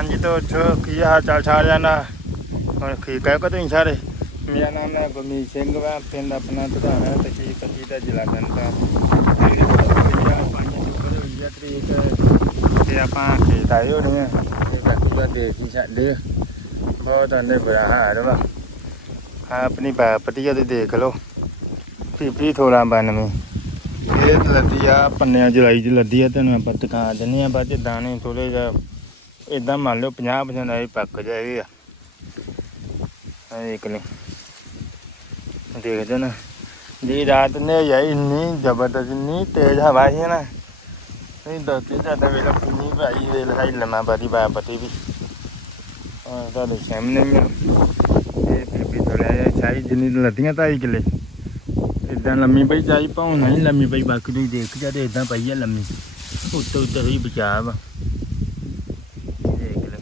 ਹਾਂਜੀ ਕੀ ਹਾਲ ਚਾਲ ਸਾਰਿਆਂ ਦਾ? ਹੁਣ ਠੀਕ ਹੈ ਕਦੋਂ ਸਾਰੇ? ਮੇਰਾ ਨਾਮ ਹੈ ਗੁਰਮੀਤ ਸਿੰਘ ਵਾ ਪਿੰਡ ਆਪਣਾ ਧਧਾਣਾ ਤਹਿਸੀਲ ਕੱਟੀ ਦਾ ਜ਼ਿਲ੍ਹਾ ਨੰਦਪੁਰ ਤਰੀਕ ਤੇ ਆਪਾਂ ਖੇਤ ਆਏ ਹੋਣੇ ਆ। ਤੇ ਕੱਟੀ ਦਾ ਦੇਖ ਹੀ ਛੱਡੇ। ਬਹੁਤ ਆਂਦੇ ਬੁਰਾ ਹਾਲ ਵਾ। ਆਹ ਆਪਣੀ ਬਾਪਤੀਆ ਦੇ ਦੇਖ ਲਓ। ਪੀਪੀ ਥੋੜਾ ਬੰਨਵੀਂ। ਇਹ ਤਾਂ ਲੱਦੀ ਆ ਪੰਨਿਆਂ ਜੁਲਾਈ ਦੀ ਲੱਦੀ ਆ ਤੈਨੂੰ ਆਪਾਂ ਦਿਖਾ ਦਿੰਨੇ ਆ ਬਾਅਦ ਚ ਦਾਣੇ ਥੋੜੇ ਜਿਹਾ ਇਦਾਂ ਮੰਨ ਲਓ 50% ਆਏ ਪੱਕ ਜਾਏ ਆ। ਇਹ ਦੇਖ ਲੈ। ਦੇਖਦੇ ਨਾ। ਦੀ ਰਾਤ ਨੇ ਜਾਈ ਇੰਨੀ ਜ਼ਬਰਦਸਤ, ਇੰਨੀ ਤੇਜ਼ ਹਵਾ ਸੀ ਨਾ। ਇਹ ਦੋਤੀ ਦਾ ਵੇਲਾ ਪੁੰਨੀ ਭਾਈ ਇਹ ਲਹਾਈ ਲਮਾ ਬਾਦੀ ਬਾਪਤੀ ਵੀ। ਔਰ ਤੁਹਾਡੇ ਸਾਹਮਣੇ ਮੈਂ ਇਹ ਬੀਬੀ ਥੋੜਾ ਜਿਹਾ ਛਾਈ ਜਿੰਨੀ ਲੱਦੀਆਂ ਢਾਈ ਕਿੱਲੇ। ਇਦਾਂ ਲੰਮੀ ਪਈ ਚਾਈ ਪਾਉ ਨਹੀਂ ਲੰਮੀ ਪਈ, ਬਾਕੀ ਤੁਸੀਂ ਦੇਖ ਜਾ ਤੇ ਇਦਾਂ ਪਈ ਆ ਲੰਮੀ। ਉੱਤੇ ਉੱਤੇ ਹੀ ਬਚਾਵ ਵਾ ਦੇਖ ਲੈ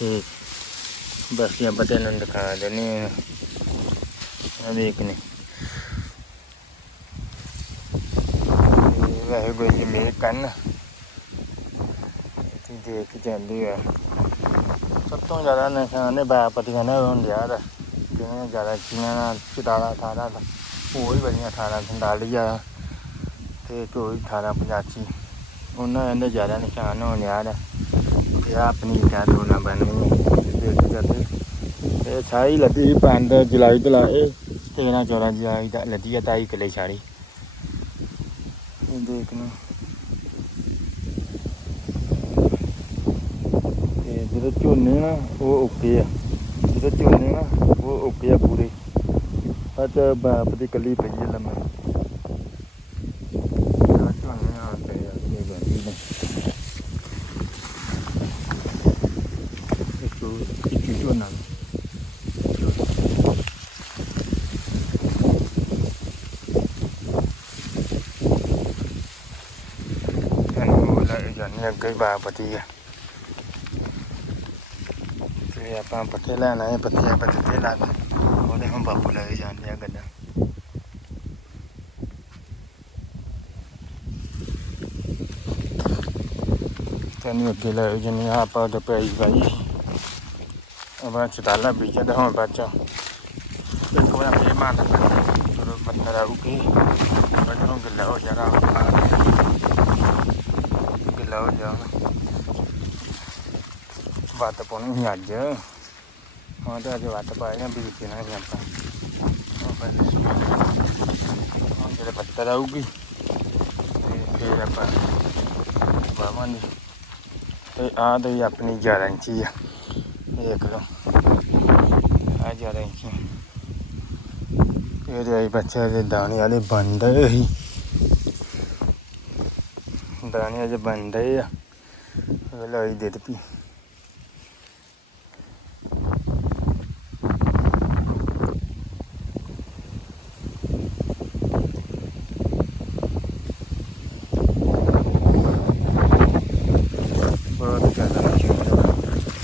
ਤੇ ਬਸ ਇਹ ਬਤੇ ਨੂੰ ਦਿਖਾ ਦੇਣੀ ਆ ਦੇਖ ਨੇ। ਵੈਸੇ ਕੋਈ ਜੀ ਮੇਰ ਕੰਨ ਦੇਖ ਜਾਂਦੀ ਆ। ਸਭ ਤੋਂ ਜ਼ਿਆਦਾ ਨਿਸ਼ਾਨ ਨੇ ਬਾਪਤੀਆਂ ਨੇ ਹੋਣ ਯਾਰ ਕਿਵੇਂ ਜ਼ਿਆਦਾ ਚੀਆਂ ਨਾਲ ਚਟਾਲਾ ਅਠਾਰਾਂ ਦਾ। ਹੋਰ ਹੀ ਬੜੀਆਂ ਅਠਾਰਾਂ ਸੰਡਾਲੀਆ ਤੇ ਕੋਈ 18 85 ਉਹਨਾਂ ਦੇ ਜ਼ਿਆਦਾ ਨਿਸ਼ਾਨ ਹੋਣ ਯਾਰ ਤੇ ਆਹ ਆਪਣੀ ਕਿਆ ਦੋਨਾ ਬਣਨੀ ਦੇਖ ਜਾਂਦੇ ਇਹ ਛਾਈ ਲੱਦੀ ਪੰਜ ਜੁਲਾਈ ਤੋਂ ਲਾਏ 13 14 ਜੁਲਾਈ ਦਾ ਲੱਦੀ ਆ ਤਾਈ ਕਿਲੇ ਛਾੜੀ ਜਿਹੜੇ ਝੋਨੇ ਨਾ, ਉਹ ਓਕੇ ਆ। ਜਿਹੜੇ ਝੋਨੇ ਨਾ, ਉਹ ਓਕੇ ਆ ਪੂਰੇ। ਅੱਜ ਬਾਪ ਦੀ ਕੱਲੀ ਪਈ ਹੈ ਲੰਮੇ ਆਹ ਝੋਨੇ ਆ ਤੇ ਆ ਇਹ ਬੰਦੀ ਨੇ ਇਹ ਚੋ ਇਹ ਝੋਨਾ ਸਾਨੂੰ ਲੈ ਜਾਣੀ ਅੱਗੇ ਹੀ ਬਾਪਤੀ ਆ ਤੇ ਆਪਾਂ ਪੱਠੇ ਲੈਣ ਆਏ, ਪੱਠੇ ਪੱਠੇ ਤੇ ਲਾ ਉਹਦੇ ਹੁਣ ਬਾਪੂ ਲੈ ਕੇ ਜਾਂਦੇ ਆ ਗੱਡਾ ਤੈਨੂੰ ਅੱਗੇ ਲੈ ਜਨੀ ਆਪਾਂ ਤੇ ਪਈ ਬਾਈ ਆਪਾਂ ਚਟਾਲਾ ਬੀਜਾ ਤੇ ਹੁਣ ਬੱਚਾ ਇੱਕ ਹੋ ਜਾਣਾ ਵੱਤ ਪਾਉਣੀ ਸੀ ਅੱਜ। ਹਾਂ, ਤਾਂ ਅੱਜ ਵੱਤ ਪਾਏ ਆ ਵੀ ਕਿਨਾ ਸੀ ਆਪਾਂ। ਉਹ ਫਿਰ ਹੁਣ ਜਿਹੜੇ ਪੱਤਰ ਆਊਗੀ, ਤੇ ਫਿਰ ਆਪਾਂ ਪਾਵਾਂਗੇ। ਤੇ ਆਹ ਤੇ ਆਪਣੀ 11 ਇੰਚੀ ਆ ਇਹ ਦੇਖ ਲਓ। ਆ 11 ਇੰਚੀ। ਇਹਦੇ ਆਈ ਬੱਚੇ ਦੇ ਦਾਣੇ ਵਾਲੇ ਬੰਦੇ ਹੀ ਦਾਣੇ ਅਜੇ ਬੰਦੇ ਆ। ਇਹ ਦੇ ਦਿੱਤੀ।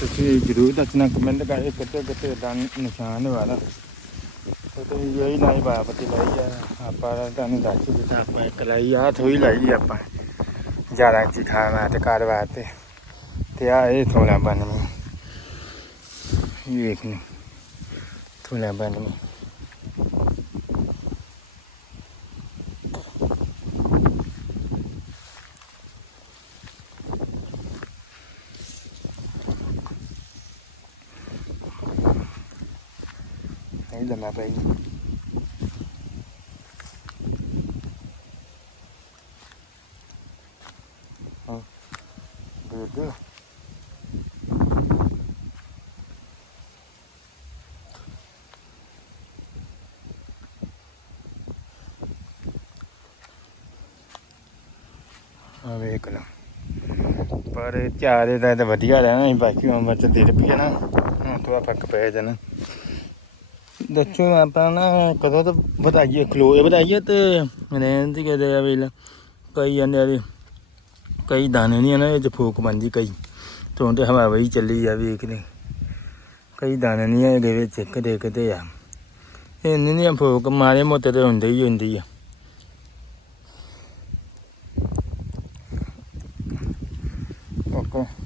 ਤੁਸੀਂ ਜ਼ਰੂਰ ਦੱਸਣਾ ਕਮੈਂਟ ਕਰਕੇ ਕਿੱਥੇ ਕਿੱਥੇ ਦਾ ਨਿਸ਼ਾਨ ਵਾਲਾ। ਤੇ ਤੁਸੀਂ ਇਹੀ ਨਹੀਂ ਬਾਪਤੀ ਲਈ ਆ। ਆਪਾਂ ਤੁਹਾਨੂੰ ਦੱਸ ਦਿੱਤਾ, ਆਪਾਂ ਇੱਕ ਲਈ ਆ ਥੋੜੀ ਲਈ ਆਪਾਂ। ਜ਼ਿਆਦਾ ਇੰਚੀ ਖਾਣਾ ਤੇ ਘਰ ਵਾਸਤੇ ਤੇ ਆ ਇਹ ਥੋੜਾ ਬਣਨੀ ਇਹ ਵੇਖ ਨੀ ਥੋੜਾ ਬਣਨੀ ਨਹੀਂ ਲੰਮਾ ਪਈ ਹਾਂ ਦੇ ਦੇ ਆ ਵੇਖ ਲਾ। ਪਰ ਚਾਰੇ ਦਾ ਤਾਂ ਵਧੀਆ ਰਹਿਣਾ ਸੀ, ਬਾਕੀ ਹੁਣ ਬੱਚ ਦੇ ਰੁਪਈਆ ਨਾ। ਹੁਣ ਤੋਂ ਫ਼ਰਕ ਪੈ ਜਾਣਾ। ਦੱਸੋ ਆਪਾਂ ਨਾ ਕਦੋਂ ਤੋਂ ਵਧਾਈਏ ਖਲੋ ਵਧਾਈਏ ਤੇ ਰਹਿਣ ਦੀ ਕਦੇ ਆ ਵੇਲ ਕਈ ਜਾਂਦੇ ਆ ਕਈ ਦਾਣੇ ਨਹੀਂ ਆ ਨਾ ਇਹ ਚ ਫੂਕ ਬੰਦੀ ਕਈ। ਤੋਂ ਤੇ ਹਵਾ ਵਈ ਚੱਲੀ ਆ ਵੇਖ ਲੈ। ਕਈ ਦਾਣੇ ਨਹੀਂ ਹੈਗੇ ਵਿੱਚ ਕਿਤੇ ਕਿਤੇ ਆ। ਇਹ ਨਹੀਂ ਫੂਕ ਮਾਰੇ ਮੋਤੇ ਤੇ ਹੁੰਦੇ ਹੀ ਹੁੰਦੀ ਆ। com